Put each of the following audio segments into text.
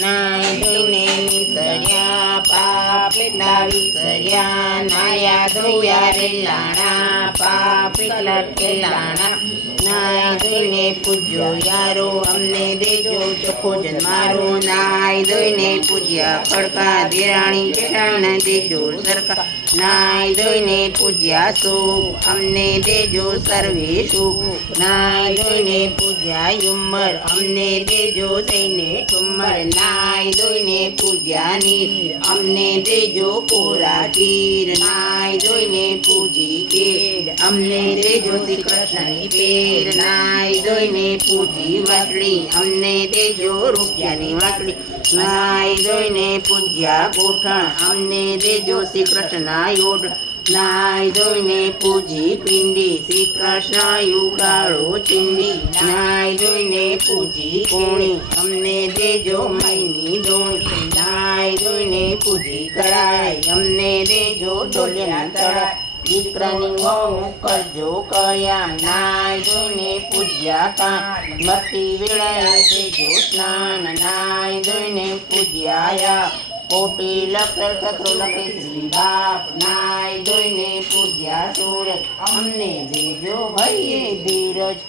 નાય ધોઈને નીસર્યા પાપ એટલા વિસર્યા નાયા ધોયા રેલાણા પાપ એટલા ઠેલાણા નાય ધોઈને પૂજ્યો યારો અમને દેજો ચોખ્ખો જન્મારો નાય ધોઈને પૂજ્યા ખડકા દેરાણી જેઠાણીને દેજો સરખા નાય ધોઈને પૂજ્યા સુખ અમને દેજો સર્વે સુખ નાય ધોઈને પૂજ્યા યુમર અમને દેજો થઈને ઠુમર નાય ધોઈને પૂજ્યા નીર અમને દેજો કોરા ચીર નાય ધોઈને પૂજી કેડ અમને દેજો શ્રી કૃષ્ણની પેર નાય ધોઈને પૂજી વાટડી અમને દેજો રૂપિયાની વાટડી નાય ધોઈને પૂજ્યા ગોઠણ અમને દેજો શ્રી કૃષ્ણના યોડ નાય ધોઈને પૂજી પિંડી શ્રી કૃષ્ણ યુગાળો ચિંડી નાય ધોઈને પૂજી કોણી અમને દેજો મહીની દોણી નાય ધોઈને પૂજી કળાઈ અમને દેજો ઢોલિયા તળાઈ દીકરાની વહુ કરજો કયા નાય ધોઈને પૂજ્યા કાન મરતી વેળાએ દેજો સ્નાન નાય ધોઈને પૂજ્યા કોટી લખર કથરો લખે શ્રી બાપ નાય ધોઈને પૂજ્યા સુરત અમને દેજો ભાઈએ ધીરજ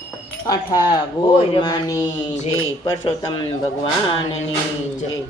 અઠા ગોરમાની જય પરસોત્તમ ભગવાનની જય।